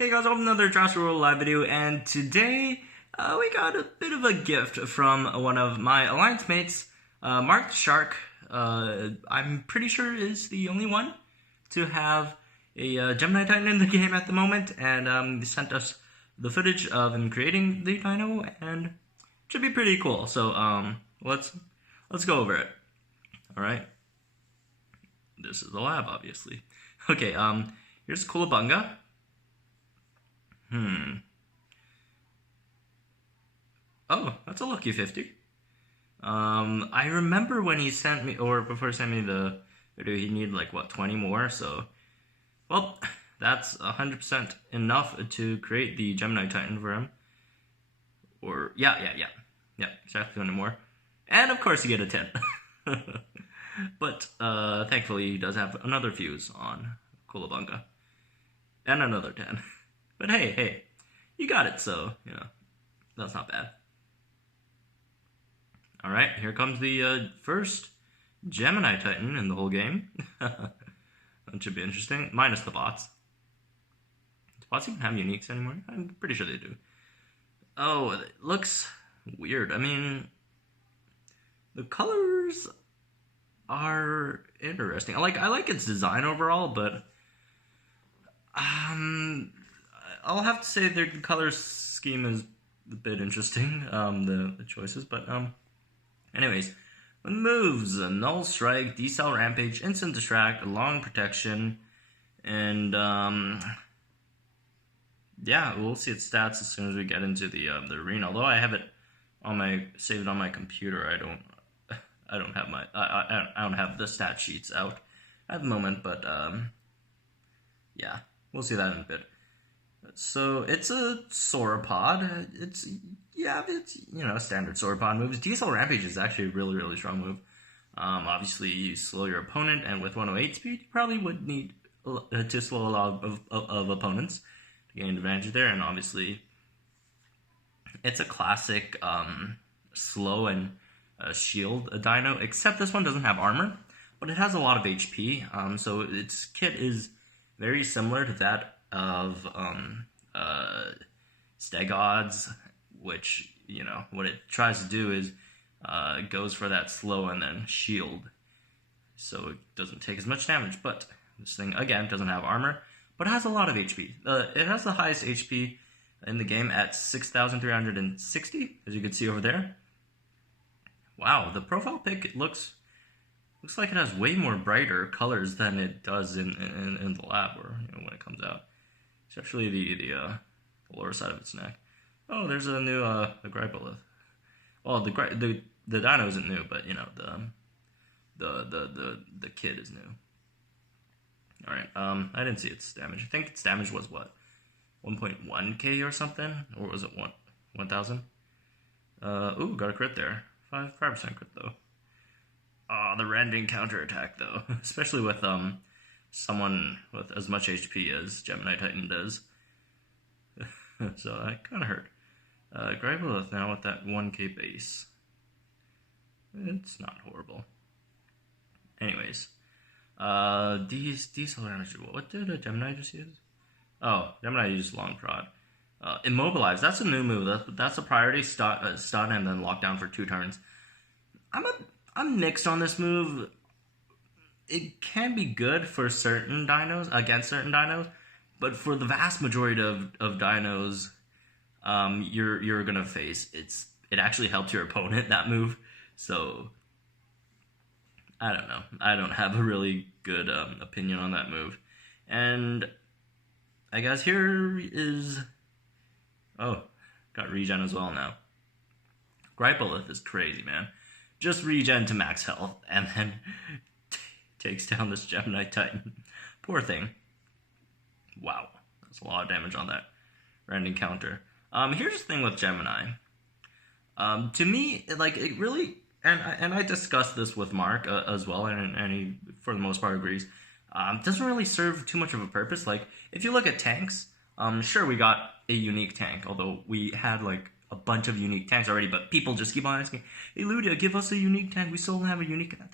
Hey guys, welcome to another Jurassic World Alive video, and today we got a bit of a gift from one of my alliance mates, Marktheshark. I'm pretty sure is the only one to have a Gemini-Titan in the game at the moment, and he sent us the footage of him creating the dino, and it should be pretty cool. So let's go over it. All right, this is the lab, obviously. Okay, here's Koolabourgiana. Oh, that's a lucky 50. I remember when he sent me, or before he sent me the video, he needed like, what, 20 more? So, well, that's 100% enough to create the Gemini-Titan for him. Or, yeah, exactly 20 more. And, of course, you get a 10. But, thankfully, he does have another fuse on Koolabourgiana. And another 10. But hey, you got it, so, you know, that's not bad. Alright, here comes the first Gemini-Titan in the whole game. That should be interesting, minus the bots. Do bots even have uniques anymore? I'm pretty sure they do. Oh, it looks weird. I mean, the colors are interesting. I like its design overall, but I'll have to say the color scheme is a bit interesting, the choices, but, anyways, when moves, null strike, decel rampage, instant distract, long protection, and, yeah, we'll see its stats as soon as we get into the arena, although I have it on saved on my computer. I don't have the stat sheets out at the moment, but, yeah, we'll see that in a bit. So it's a sauropod. It's you know, standard sauropod moves. Decel rampage is actually a really strong move. Obviously you slow your opponent, and with 108 speed, you probably would need to slow a lot of opponents to gain advantage there. And obviously, it's a classic slow and shield dino. Except this one doesn't have armor, but it has a lot of HP. So its kit is very similar to that of Stegods, which, you know, what it tries to do is goes for that slow and then shield, so it doesn't take as much damage. But this thing, again, doesn't have armor, but has a lot of HP. It has the highest HP in the game at 6,360, as you can see over there. Wow, the profile pic looks like it has way more brighter colors than it does in the lab, or, you know, when it comes out. Especially the lower side of its neck. Oh, there's a new the Gripolith. Well, the dino isn't new, but, you know, the kid is new. All right. I didn't see its damage. I think its damage was what, 1.1k or something, or was it 1,000? Ooh, got a crit there. 5% crit though. Oh, the rending counterattack though, especially with someone with as much HP as Gemini-Titan does. So that kind of hurt. Gripolith now with that 1k base. It's not horrible. Anyways, diesel energy. What did a Gemini just use? Oh, Gemini used long prod. Immobilize. That's a new move. That's a priority stun and then lockdown for 2 turns. I'm mixed on this move. It can be good for certain dinos, against certain dinos, but for the vast majority of dinos, you're gonna face it actually helps your opponent, that move. So I don't know. I don't have a really good opinion on that move. And I guess here is, oh, got regen as well now. Gripolith is crazy, man. Just regen to max health and then takes down this Gemini-Titan. Poor thing. Wow, that's a lot of damage on that rending counter. Here's the thing with Gemini. To me, like, it really, and I discussed this with Mark as well, and he, for the most part, agrees. Doesn't really serve too much of a purpose. Like, if you look at tanks, sure, we got a unique tank, although we had, like, a bunch of unique tanks already, but people just keep on asking, hey, Ludia, give us a unique tank. We still don't have a unique tank.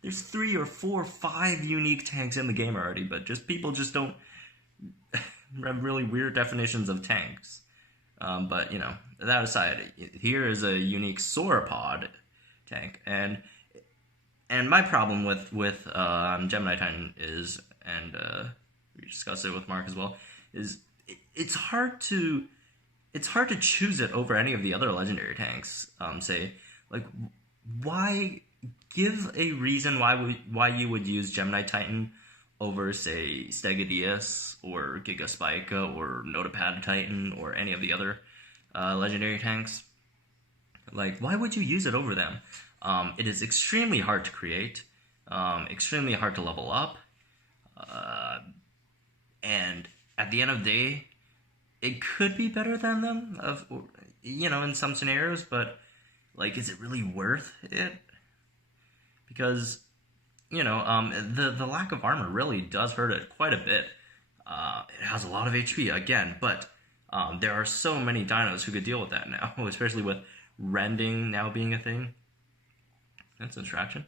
There's 3 or 4 or 5 unique tanks in the game already, but people just don't have really weird definitions of tanks. But you know, that aside, here is a unique sauropod tank, and my problem with Gemini is, and we discussed it with Mark as well, is it's hard to choose it over any of the other legendary tanks. Say, like, why give a reason why you would use Gemini-Titan over, say, Stegadius or Gigaspica or Notapad-Titan or any of the other legendary tanks. Like, why would you use it over them? It is extremely hard to create, extremely hard to level up, and at the end of the day, it could be better than them, in some scenarios, but, like, is it really worth it? Because, the lack of armor really does hurt it quite a bit. It has a lot of HP, again, but there are so many dinos who could deal with that now, especially with rending now being a thing. That's a distraction.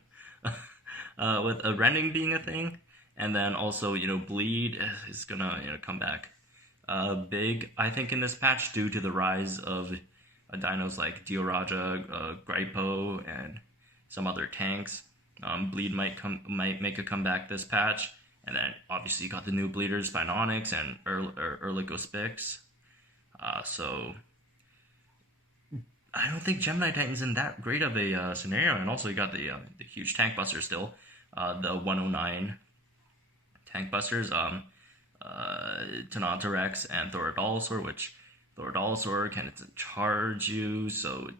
With a rending being a thing, and then also, bleed is gonna, come back big, I think, in this patch due to the rise of dinos like Dioraja, Gripo, and some other tanks. Bleed might make a comeback this patch, and then obviously you got the new bleeders, Spinonyx and Erlicospix. So I don't think Gemini-Titan's in that great of a scenario, and also you got the huge tank buster still, the 109 tank busters, Tenontorex and Thorodolosaur, which Thorodolosaur can charge you, so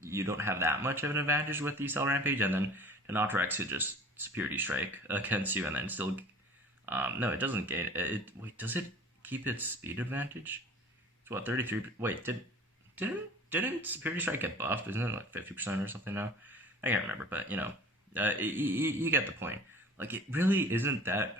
you don't have that much of an advantage with the Cell Rampage, and then Tenontorex could just Superiority Strike against you, and then still... no, it doesn't gain... Wait, does it keep its speed advantage? It's what, 33... Wait, didn't Superiority Strike get buffed? Isn't it like 50% or something now? I can't remember, but, you get the point. Like, it really isn't that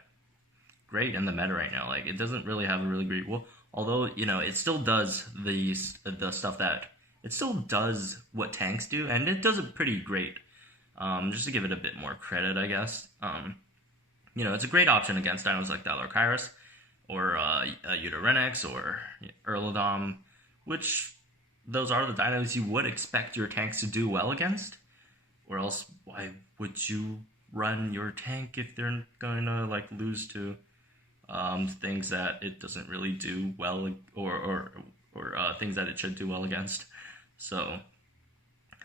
great in the meta right now. Like, it doesn't really have a really great... Well, although, it still does the stuff that... It still does what tanks do, and it does it pretty great. Just to give it a bit more credit, I guess. It's a great option against dinos like Dylorkyrus, or Eudorhynix, or Erlodom, which those are the dinos you would expect your tanks to do well against. Or else, why would you run your tank if they're going to, like, lose to things that it doesn't really do well, or things that it should do well against? So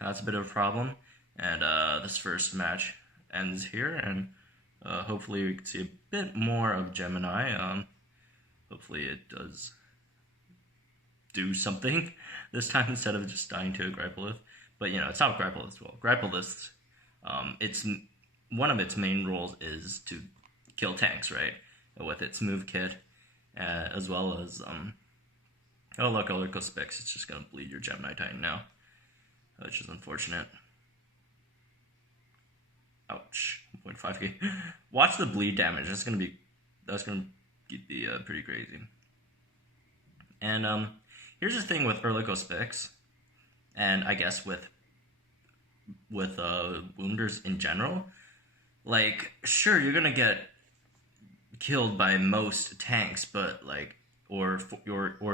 that's a bit of a problem. And this first match ends here, and hopefully we can see a bit more of Gemini. Hopefully it does do something this time instead of just dying to a Gripelith. But, it's not Gripelith as well. Gripelith, it's one of its main roles is to kill tanks, right? With its move kit, as well as, oh look, Erlicospix, it's just going to bleed your Gemini-Titan now, which is unfortunate. Ouch, 1.5k. Watch the bleed damage, that's going to be pretty crazy. And, here's the thing with Erlicospix, and I guess with wounders in general. Like, sure, you're gonna get killed by most tanks, but like, or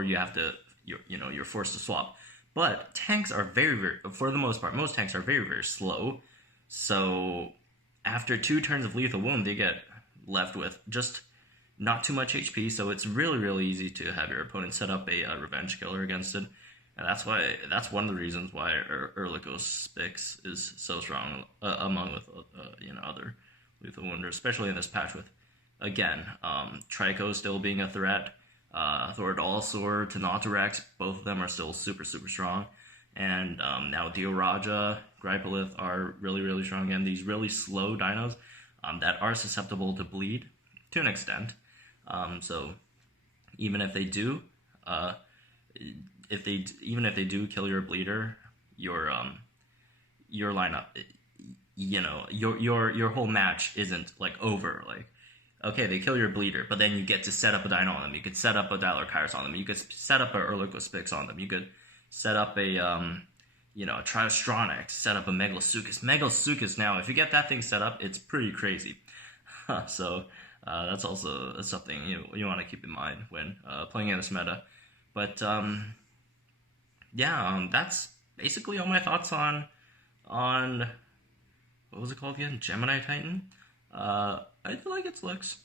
you have to, you're forced to swap. But tanks are very, for the most part, most tanks are very, very slow. So after 2 turns of lethal wound, they get left with just not too much HP, so it's really, really easy to have your opponent set up a revenge killer against it. And that's one of the reasons why Erlicospix is so strong among with other lethal wounders, especially in this patch with, again, Trico still being a threat, Thorodolosaur, Tenontorex, both of them are still super, super strong. And now Dioraja, Gripelith are really, really strong. And these really slow dinos that are susceptible to bleed to an extent. So even if they do, even if they do kill your bleeder, your lineup, your whole match isn't like over. Like, okay, they kill your bleeder, but then you get to set up a dino on them. You could set up a Dylorkyrus on them. You could set up a Erlicospix on them. You could set up a Triostronix, set up a Megalosukis. Megalosukis now, if you get that thing set up, it's pretty crazy. So That's also something you want to keep in mind when playing in this meta. But yeah, that's basically all my thoughts on what was it called again? Geminititan. I feel like its looks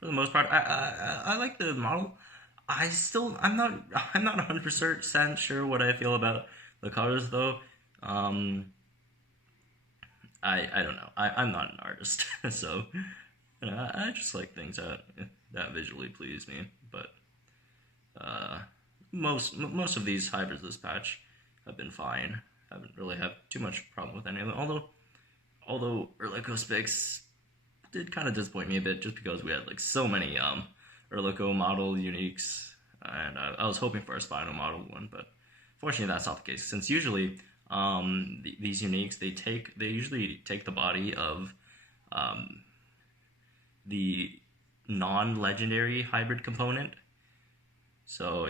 for the most part. I like the model. I'm not 100% sure what I feel about the colors though. I don't know. I'm not an artist, so I just like things that visually please me. But most of these hybrids this patch have been fine. Haven't really had too much problem with any of them. Although Erlicospix did kind of disappoint me a bit, just because we had like so many Erlico model uniques, and I was hoping for a Spino model one, but fortunately that's not the case. Since usually these uniques they usually take the body of the non-legendary hybrid component. So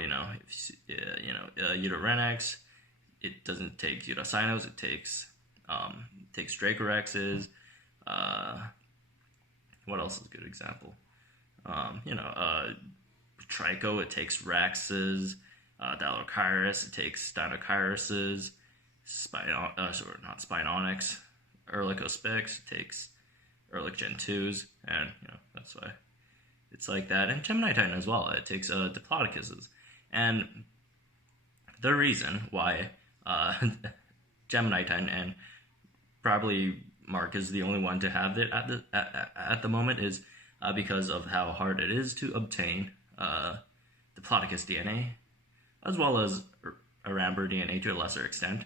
Udorenex, it doesn't take Udosinos, it takes Dracorexes. What else is a good example? Trico, it takes Rexes. Dilocyrus, it takes Dinochirus's. Not Spinonyx. Erlicospix, it takes Erlich Gen 2s, and that's why it's like that. And Geminititan as well, it takes Diplodocuses. And the reason why Geminititan, and probably Mark is the only one to have it at the moment, is because of how hard it is to obtain Diplodocus DNA, as well as Aramber DNA to a lesser extent,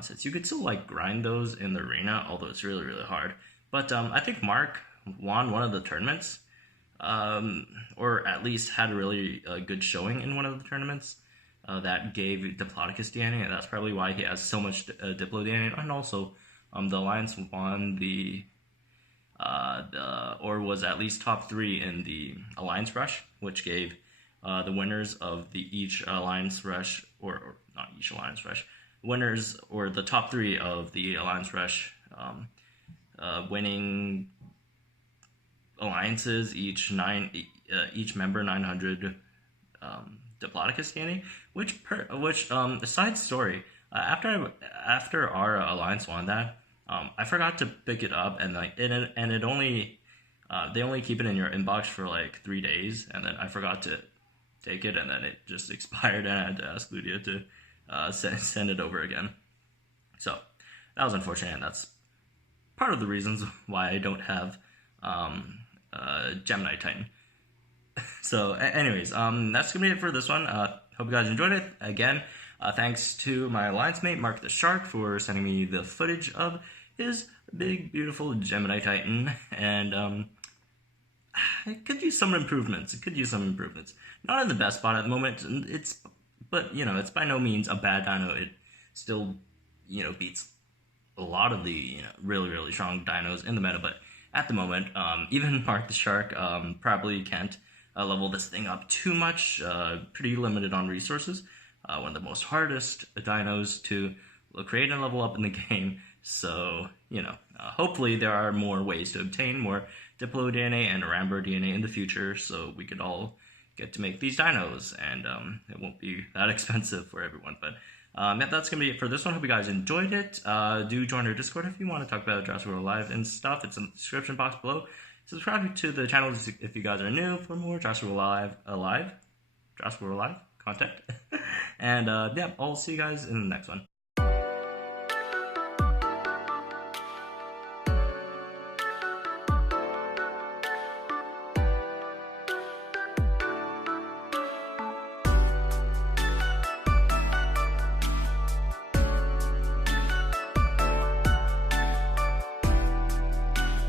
since you could still like grind those in the arena, although it's really, really hard. But I think Mark won one of the tournaments, or at least had a really good showing in one of the tournaments that gave Diplodocus DNA, and that's probably why he has so much Diplo DNA. And also, the Alliance won or was at least top 3 in the Alliance Rush, which gave the winners of each Alliance Rush, or not each Alliance Rush, winners, or the top 3 of the Alliance Rush winning alliances, each member 900 Diplodocus DNA, which a side story, after our alliance won that, I forgot to pick it up, and it only they only keep it in your inbox for like 3 days, and then I forgot to take it, and then it just expired, and I had to ask Ludia to send it over again. So that was unfortunate, and that's part of the reasons why I don't have Geminititan. So anyways, that's gonna be it for this one. Hope you guys enjoyed it. Again, thanks to my alliance mate Marktheshark for sending me the footage of his big, beautiful Geminititan, and it could use some improvements. Not in the best spot at the moment. But it's by no means a bad dino. It still beats a lot of the really, really strong dinos in the meta. But at the moment, even Marktheshark probably can't level this thing up too much. Pretty limited on resources. One of the most hardest dinos to create and level up in the game. So, hopefully there are more ways to obtain more Diplo DNA and Aramber DNA in the future, so we could all get to make these dinos, and it won't be that expensive for everyone. But that's going to be it for this one. Hope you guys enjoyed it. Do join our Discord if you want to talk about Jurassic World Alive and stuff. It's in the description box below. Subscribe to the channel if you guys are new for more Jurassic World Alive content. And yeah, I'll see you guys in the next one.